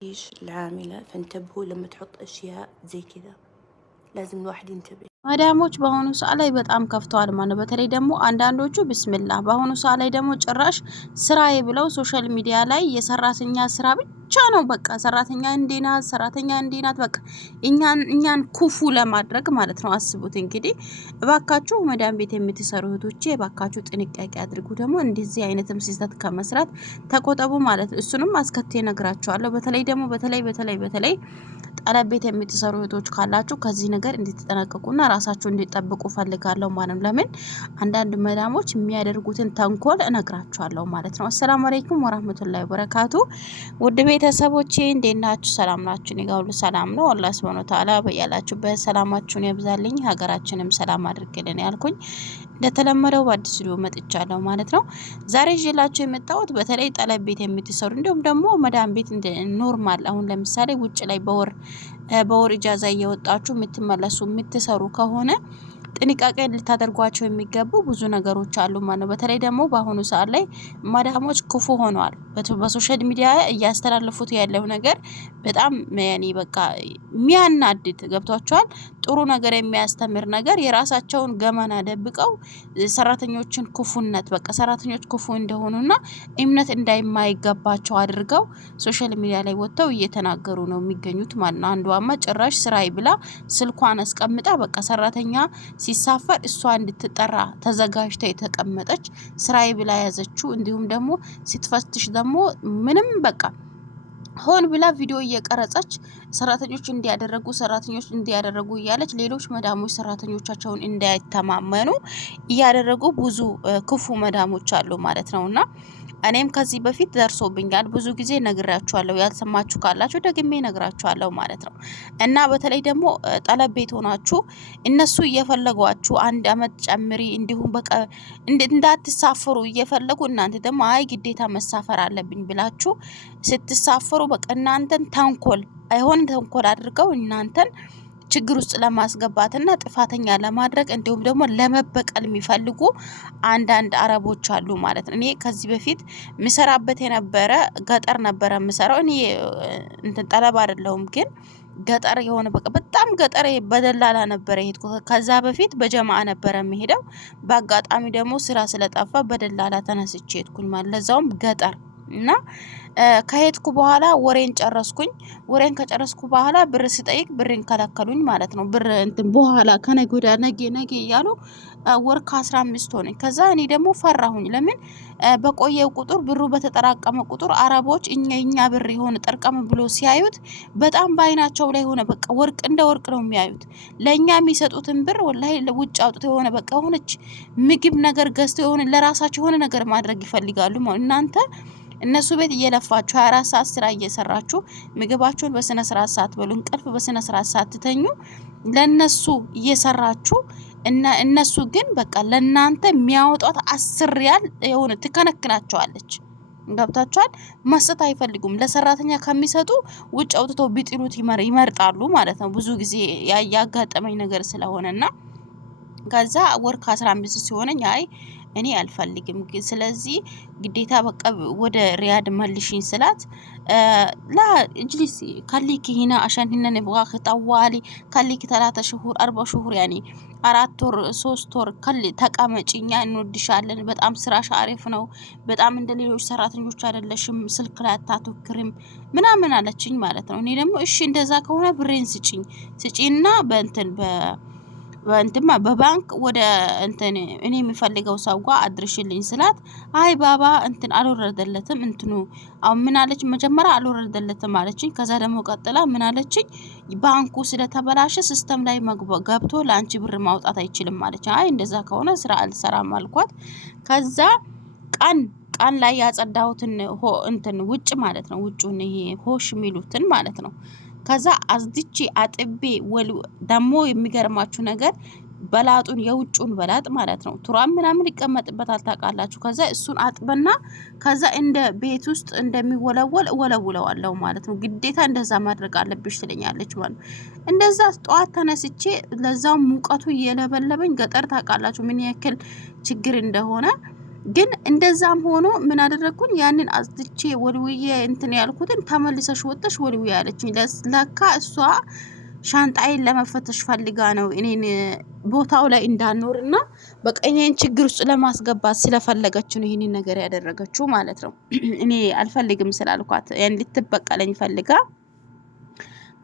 إيش العاملة فانتبهوا لما تحط أشياء زي كذا لازم الواحد ينتبه ማዳሞች በአሁኑ ሰዓት ላይ በጣም ከፍተዋል ማለት ነው። በተለይ ደግሞ አንዳንዶቹ ቢስሚላህ በአሁኑ ሰዓት ላይ ደግሞ ጭራሽ ስራዬ ብለው ሶሻል ሚዲያ ላይ የሰራተኛ ስራ ብቻ ነው። በቃ ሰራተኛ እንዴናት ሰራተኛ እንዴናት በቃ እኛን ኩፉ ለማድረግ ማለት ነው። አስቡት እንግዲህ እባካችሁ መዳም ቤት የምትሰሩ እህቶቼ እባካችሁ ጥንቃቄ አድርጉ። ደግሞ እንደዚህ አይነትም ስህተት ከመስራት ተቆጠቡ ማለት ነው። እሱንም አስከቴ ነግራችኋለሁ። በተለይ ደግሞ በተለይ ጠለብ ቤት የምትሰሩ እህቶች ካላችሁ ከዚህ ነገር እንድትጠነቀቁና ራሳችሁ እንዲጠብቁ ፈልጋለሁ ማለት ነው። ለምን አንዳንድ መዳሞች የሚያደርጉትን ተንኮል እነግራችኋለሁ ማለት ነው። አሰላሙ አለይኩም ወራህመቱላሂ ወበረካቱ። ውድ ቤተሰቦቼ እንዴት ናችሁ? ሰላም ናችሁ? እኔ ጋር ሁሉ ሰላም ነው። አላህ ሱብሃነሁ ወተዓላ በያላችሁበት ሰላማችሁን ያብዛልኝ፣ ሀገራችንም ሰላም አድርግልን ያልኩኝ እንደተለመደው በአዲስ ቪዲዮ መጥቻለሁ ማለት ነው። ዛሬ ይዤላችሁ የመጣሁት በተለይ ጠለብ ቤት የምትሰሩ እንዲሁም ደግሞ መዳም ቤት ኖርማል አሁን ለምሳሌ ውጭ ላይ በወር ኢጃዛ እየወጣችሁ የምትመለሱ የምትሰሩ ከሆነ ጥንቃቄ ልታደርጓቸው የሚገቡ ብዙ ነገሮች አሉ ማለት ነው። በተለይ ደግሞ በአሁኑ ሰዓት ላይ ማዳሞች ክፉ ሆነዋል። በሶሻል ሚዲያ እያስተላለፉት ያለው ነገር በጣም ያኔ በቃ የሚያናድድ ገብቷቸዋል። ጥሩ ነገር የሚያስተምር ነገር የራሳቸውን ገመና ደብቀው ሰራተኞችን ክፉነት በቃ ሰራተኞች ክፉ እንደሆኑና እምነት እንዳይማይገባቸው አድርገው ሶሻል ሚዲያ ላይ ወጥተው እየተናገሩ ነው የሚገኙት ማለት ነው። አንዷማ ጭራሽ ስራይ ብላ ስልኳን አስቀምጣ በቃ ሰራተኛ ሲሳፈር እሷ እንድትጠራ ተዘጋጅታ የተቀመጠች ስራይ ብላ ያዘችው። እንዲሁም ደግሞ ስትፈትሽ ደግሞ ምንም በቃ ሆን ብላ ቪዲዮ እየቀረጸች ሰራተኞች እንዲያደርጉ እያለች ሌሎች መዳሞች ሰራተኞቻቸውን እንዳይተማመኑ እያደረጉ ብዙ ክፉ መዳሞች አሉ ማለት ነውና እኔም ከዚህ በፊት ደርሶብኛል። ብዙ ጊዜ ነግራችኋለሁ። ያልሰማችሁ ካላችሁ ደግሜ ነግራችኋለሁ ማለት ነው። እና በተለይ ደግሞ ጠለብ ቤት ሆናችሁ እነሱ እየፈለጓችሁ አንድ አመት ጨምሪ እንዲሁም በቃ እንዳትሳፈሩ እየፈለጉ እናንተ ደግሞ አይ ግዴታ መሳፈር አለብኝ ብላችሁ ስትሳፈሩ በቃ እናንተን አይሆን ተንኮል አድርገው እናንተን ችግር ውስጥ ለማስገባትና ጥፋተኛ ለማድረግ እንዲሁም ደግሞ ለመበቀል የሚፈልጉ አንዳንድ አረቦች አሉ ማለት ነው። እኔ ከዚህ በፊት ምሰራበት የነበረ ገጠር ነበረ ምሰራው። እኔ ጠለብ አይደለሁም ግን ገጠር የሆነ በቃ በጣም ገጠር በደላላ ነበረ የሄድኩት። ከዛ በፊት በጀማዓ ነበረ የሚሄደው። በአጋጣሚ ደግሞ ስራ ስለጠፋ በደላላ ተነስቼ ሄድኩኝ ማለት ለዛውም ገጠር እና ከሄድኩ በኋላ ወሬን ጨረስኩኝ። ወሬን ከጨረስኩ በኋላ ብር ስጠይቅ ብሬን ከለከሉኝ ማለት ነው። ብር በኋላ ከነገ ወዲያ ነገ እያሉ ወር ከ15 ሆነኝ። ከዛ እኔ ደግሞ ፈራሁኝ። ለምን በቆየው ቁጥር ብሩ በተጠራቀመ ቁጥር አረቦች እኛ ብር የሆነ ጠርቀም ብሎ ሲያዩት በጣም በአይናቸው ላይ ሆነ በቃ ወርቅ እንደ ወርቅ ነው የሚያዩት። ለኛ የሚሰጡትን ብር ወላሂ ውጭ አውጥተው የሆነ በቃ ሆነች ምግብ ነገር ገዝተው የሆነ ለራሳቸው የሆነ ነገር ማድረግ ይፈልጋሉ ማለት እናንተ እነሱ ቤት እየለፋችሁ 24 ሰዓት ስራ እየሰራችሁ ምግባችሁን በስነ ስርዓት ሳትበሉ እንቅልፍ በስነ ስርዓት ሳትተኙ ለነሱ እየሰራችሁ እና እነሱ ግን በቃ ለናንተ የሚያወጣት 10 ሪያል የሆነ ትከነክናቸዋለች። ገብታችኋል? መስጠት አይፈልጉም። ለሰራተኛ ከሚሰጡ ውጭ አውጥተው ቢጥሉት ይመርጣሉ ማለት ነው። ብዙ ጊዜ ያጋጠመኝ ነገር ስለሆነና ከዛ ወር ከ15 ሲሆነኝ አይ እኔ አልፈልግም ስለዚህ ግዴታ በቃ ወደ ሪያድ መልሽኝ ስላት لا اجلسي خليكي هنا عشان هنا نبغاك طوالي خليكي 3 شهور 4 شهور يعني 4 ወር 3 ወር ተቀመጪኛ እንወድሻለን። በጣም ስራሽ አሪፍ ነው። በጣም እንደሌሎች ሰራተኞች አይደለሽም። ስልክ ላይ አታተኩሪም ምናምን አለችኝ ማለት ነው። እኔ ደግሞ እሺ እንደዛ ከሆነ ብሬን ስጪና በባንክ ወደ እኔ የሚፈልገው ሰው ጋር አድርሽልኝ ስላት አይ ባባ አልወረደለትም ምን አለች መጀመሪያ አልወረደለትም አለችኝ። ከዛ ደግሞ ቀጥላ ምን አለችኝ ባንኩ ስለተበላሸ ሲስተም ላይ ገብቶ ላንቺ ብር ማውጣት አይችልም አለች። አይ እንደዛ ከሆነ ስራ አልሰራም አልኳት። ከዛ ቀን ላይ ያጸዳሁትን ውጭ ማለት ነው ውጭውን ይሄ ሆሽ ሚሉትን ማለት ነው። ከዛ አዝድቼ አጥቤ ደግሞ የሚገርማችሁ ነገር በላጡን የውጭውን በላጥ ማለት ነው ቱራም ምናምን ይቀመጥበታል ታውቃላችሁ። ከዛ እሱን አጥበና ከዛ እንደ ቤት ውስጥ ወለውለዋለሁ ማለት ነው። ግዴታ እንደዛ ማድረግ አለብሽ ትለኛለች ማለት ነው። እንደዛ ጧት ተነስቼ ለዛው ሙቀቱ እየለበለበኝ ገጠር ታውቃላችሁ ምን ያክል ችግር እንደሆነ ግን እንደዛም ሆኖ ምን አደረግኩኝ? ያንን አዝድቼ ወልውዬ እንትን ያልኩትን ተመልሰሽ ወጥተሽ ወልውዬ ያለችኝ። ለካ እሷ ሻንጣዬን ለመፈተሽ ፈልጋ ነው እኔን ቦታው ላይ እንዳኖርና በቃ እኔን ችግር ውስጥ ለማስገባት ስለፈለገች ነው ይሄንን ነገር ያደረገችው ማለት ነው። እኔ አልፈልግም ስላልኳት ያን ልትበቀለኝ ፈልጋ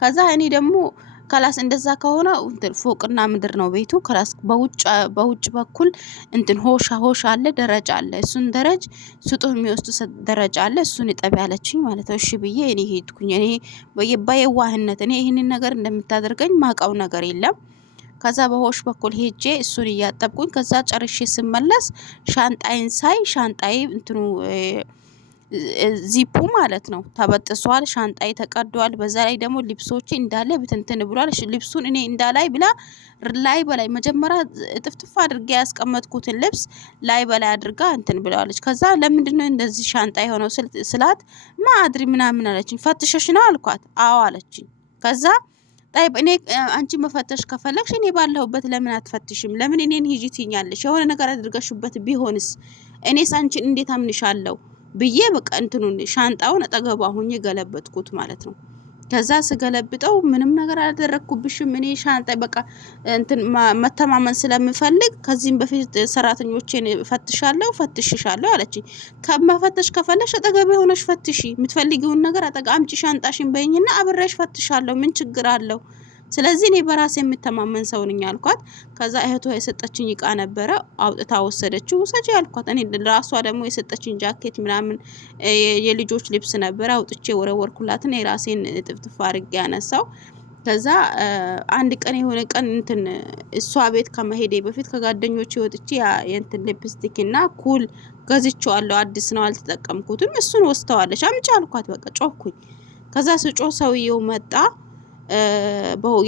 ከዛ እኔ ደግሞ ከላስ እንደዛ ከሆነ እንትን ፎቅና ምድር ነው ቤቱ። ከላስ በውጭ በኩል እንትን ሆሽ አለ፣ ደረጃ አለ። እሱን ደረጅ ስጦህ የሚወስዱ ደረጃ አለ። እሱን እጠቢ ያለችኝ ማለት ነው። እሺ ብዬ እኔ ሄድኩኝ። እኔ በየዋህነት እኔ ይህንን ነገር እንደምታደርገኝ ማውቀው ነገር የለም። ከዛ በሆሽ በኩል ሄጄ እሱን እያጠብኩኝ ከዛ ጨርሼ ስመለስ ሻንጣይን ሳይ ሻንጣይ እንትኑ ዚፑ ማለት ነው ተበጥሷል። ሻንጣይ ተቀዷል። በዛ ላይ ደግሞ ልብሶቼ እንዳለ ብትንትን ብሏል። ልብሱን እኔ እንዳላይ ብላ ላይ በላይ መጀመሪያ እጥፍጥፍ አድርጌ ያስቀመጥኩትን ልብስ ላይ በላይ አድርጋ እንትን ብለዋለች። ከዛ ለምንድነው እንደዚህ ሻንጣ የሆነው ስላት ማድሪ ምናምን አለችኝ። ፈትሸሽ ነው አልኳት። አዎ አለችኝ። ከዛ ጣይብ እኔ አንቺ መፈተሽ ከፈለግሽ እኔ ባለሁበት ለምን አትፈትሽም? ለምን እኔን ሂጂ ትይኛለሽ? የሆነ ነገር አድርገሽበት ቢሆንስ እኔስ አንቺን እንዴት አምንሻለሁ ብዬ በቃ እንትኑን ሻንጣውን አጠገቧ ሆኜ ገለበጥኩት ማለት ነው። ከዛ ስገለብጠው ምንም ነገር አላደረግኩብሽም እኔ ሻንጣ በቃ እንትን መተማመን ስለምፈልግ ከዚህም በፊት ሰራተኞቼን ፈትሻለሁ ፈትሽሻለሁ አለችኝ። ከመፈተሽ ከፈለሽ አጠገቤ ሆነሽ ፈትሺ፣ የምትፈልጊውን ነገር አምጪ ሻንጣሽን በይኝና አብሬሽ ፈትሻለሁ፣ ምን ችግር አለው? ስለዚህ እኔ በራሴ የምተማመን ሰው ነኝ አልኳት። ከዛ እህቷ የሰጠችኝ እቃ ነበረ አውጥታ ወሰደችው። ውሰጂ አልኳት። እኔ ራሷ ደግሞ የሰጠችኝ ጃኬት ምናምን የልጆች ልብስ ነበረ አውጥቼ ወረወርኩላትን የራሴን ጥፍጥፍ አድርጌ ያነሳው። ከዛ አንድ ቀን የሆነ ቀን እንትን እሷ ቤት ከመሄዴ በፊት ከጓደኞቼ ወጥቼ የእንትን ሊፕስቲክ እና ኩል ገዝቼዋለሁ። አዲስ ነው አልተጠቀምኩትም። እሱን ወስተዋለች። አምጪ አልኳት። በቃ ጮኩኝ። ከዛ ስጮህ ሰውየው መጣ።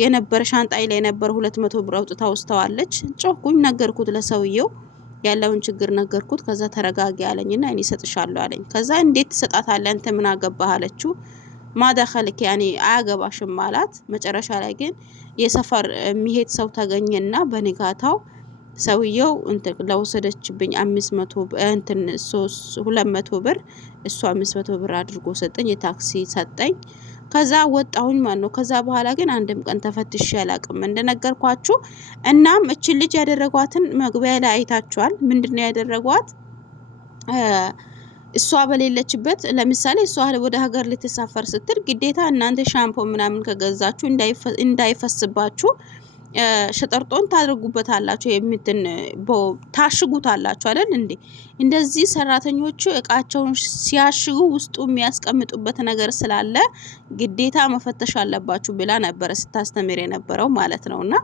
የነበረ ሻንጣይ ላይ የነበረ 200 ብር አውጥታ ወስተዋለች። ጮኩኝ፣ ነገርኩት ለሰውየው ያለውን ችግር ነገርኩት። ከዛ ተረጋጊ አለኝና እኔ እሰጥሻለሁ አለኝ። ከዛ እንዴት ትሰጣታለህ አንተ ምን አገባህ አለችው። ማዳኸልክ ያኔ አያገባሽም አላት። መጨረሻ ላይ ግን የሰፈር የሚሄድ ሰው ተገኘና በንጋታው ሰውየው እንትን ለወሰደችብኝ 500 እንትን 200 ብር እሱ 500 ብር አድርጎ ሰጠኝ። የታክሲ ሰጠኝ። ከዛ ወጣሁኝ ማለት ነው። ከዛ በኋላ ግን አንድም ቀን ተፈትሼ አላቅም እንደነገርኳችሁ። እናም እቺ ልጅ ያደረጓትን መግቢያ ላይ አይታችኋል። ምንድነው ያደረጓት? እሷ በሌለችበት ለምሳሌ እሷ ወደ ሀገር ልትሳፈር ስትል ግዴታ እናንተ ሻምፖ ምናምን ከገዛችሁ እንዳይፈስባችሁ ሸጠርጦን ታደርጉበታላችሁ፣ የምትን ታሽጉታላችሁ አይደል እንዴ? እንደዚህ ሰራተኞቹ እቃቸውን ሲያሽጉ ውስጡ የሚያስቀምጡበት ነገር ስላለ ግዴታ መፈተሽ አለባችሁ ብላ ነበረ ስታስተምር የነበረው ማለት ነውና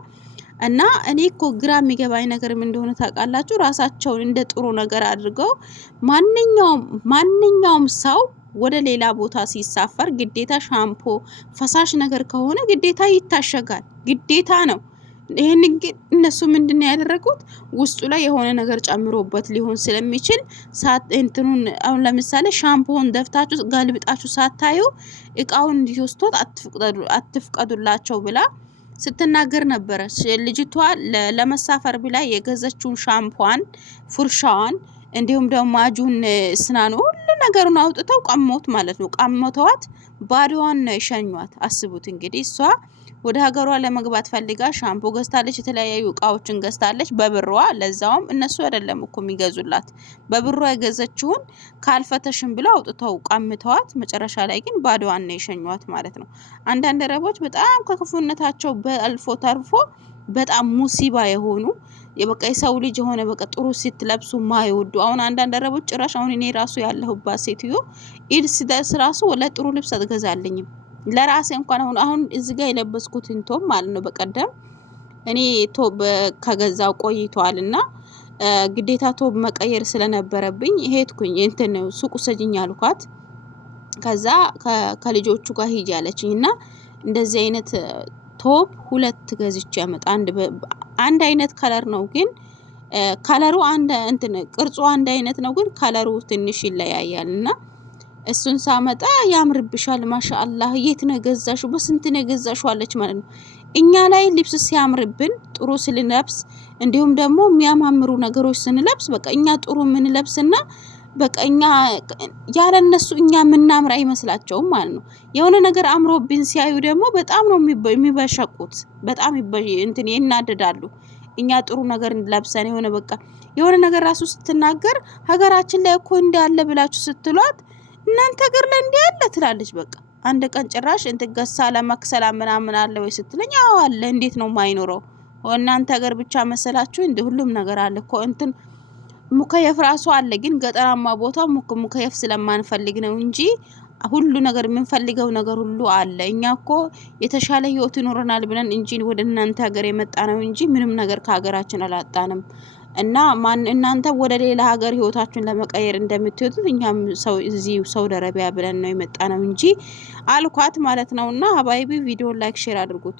እና እኔ እኮ ግራ የሚገባኝ ነገር ምን እንደሆነ ታውቃላችሁ? ራሳቸውን እንደ ጥሩ ነገር አድርገው ማንኛውም ሰው ወደ ሌላ ቦታ ሲሳፈር ግዴታ ሻምፖ ፈሳሽ ነገር ከሆነ ግዴታ ይታሸጋል፣ ግዴታ ነው። ይሄን ግን እነሱ ምንድነው ያደረጉት? ውስጡ ላይ የሆነ ነገር ጨምሮበት ሊሆን ስለሚችል እንትኑን አሁን ለምሳሌ ሻምፖን ደፍታችሁ ጋልብጣችሁ ሳታዩ እቃውን እንዲወስዱት አትፍቀዱላቸው ብላ ስትናገር ነበረ። ልጅቷ ለመሳፈር ብላ የገዘችውን ሻምፖን፣ ፉርሻዋን እንዲሁም ደግሞ ማጁን ስናኑ ሁሉ ነገሩን አውጥተው ቀሞት ማለት ነው። ቀሞተዋት ባዶዋን ነው የሸኟት። አስቡት እንግዲህ እሷ ወደ ሀገሯ ለመግባት ፈልጋ ሻምፖ ገዝታለች፣ የተለያዩ እቃዎችን ገዝታለች በብሯ። ለዛውም እነሱ አይደለም እኮ የሚገዙላት፣ በብሯ የገዘችውን ካልፈተሽም ብለው አውጥተው ቀምተዋት፣ መጨረሻ ላይ ግን ባዶዋን ነው የሸኟት ማለት ነው። አንዳንድ አረቦች በጣም ከክፉነታቸው በአልፎ ተርፎ በጣም ሙሲባ የሆኑ የበቃ የሰው ልጅ የሆነ በቃ ጥሩ ስትለብሱ ማይወዱ። አሁን አንዳንድ አረቦች ጭራሽ አሁን እኔ ራሱ ያለሁባት ሴትዮ ኢድ ሲደርስ ራሱ ወላ ጥሩ ልብስ አትገዛልኝም። ለራሴ እንኳን አሁን እዚህ ጋር የለበስኩትን ቶብ ማለት ነው በቀደም እኔ ቶብ ከገዛው ቆይቷልና ግዴታ ቶብ መቀየር ስለነበረብኝ ሄድኩኝ። እንትን ሱቅ ሰጂኝ አልኳት። ከዛ ከልጆቹ ጋር ሂጅ ያለችኝና እንደዚህ አይነት ቶብ 2 ገዝቼ ያመጣ አንድ አይነት ከለር ነው ግን ከለሩ አንድ እንትን ቅርጹ አንድ አይነት ነው ግን ከለሩ ትንሽ ይለያያልና እሱን ሳመጣ ያምርብሻል፣ ማሻአላህ የት ነው ገዛሽው? በስንት ነው ገዛሽው አለች ማለት ነው። እኛ ላይ ልብስ ሲያምርብን ጥሩ ስንለብስ እንዲሁም ደግሞ የሚያማምሩ ነገሮች ስንለብስ በቃ እኛ ጥሩ የምንለብስና በቃ እኛ ያለ እነሱ እኛ የምናምር አይመስላቸውም ማለት ነው። የሆነ ነገር አምሮብን ሲያዩ ደግሞ በጣም ነው የሚበሸቁት፣ በጣም እንትን ይናደዳሉ። እኛ ጥሩ ነገር ለብሰን የሆነ በቃ የሆነ ነገር ራሱ ስትናገር ሀገራችን ላይ እኮ እንዳለ ብላችሁ ስትሏት እናንተ ሀገር ላይ እንዳለ ትላለች። በቃ አንድ ቀን ጭራሽ እንትን ገሳ ለመክሰላ ምናምን አለ ወይ ስትለኝ አዎ አለ፣ እንዴት ነው የማይኖረው? እናንተ ሀገር ብቻ መሰላችሁ እንደ ሁሉም ነገር አለ እኮ እንትን ሙከየፍ ራሱ አለ። ግን ገጠራማ ቦታ ሙከየፍ ስለማንፈልግ ነው እንጂ ሁሉ ነገር የምንፈልገው ነገር ሁሉ አለ። እኛ እኮ የተሻለ ህይወት ይኖረናል ብለን እንጂ ወደ እናንተ ሀገር የመጣ ነው እንጂ ምንም ነገር ከሀገራችን አላጣንም። እና እናንተ ወደ ሌላ ሀገር ህይወታችሁን ለመቀየር እንደምትወጡት እኛም ሰው እዚህ ሳውዲ አረቢያ ብለን ነው የመጣ ነው እንጂ አልኳት ማለት ነውና ሀባይቢ ቪዲዮ ላይክ ሼር አድርጉት።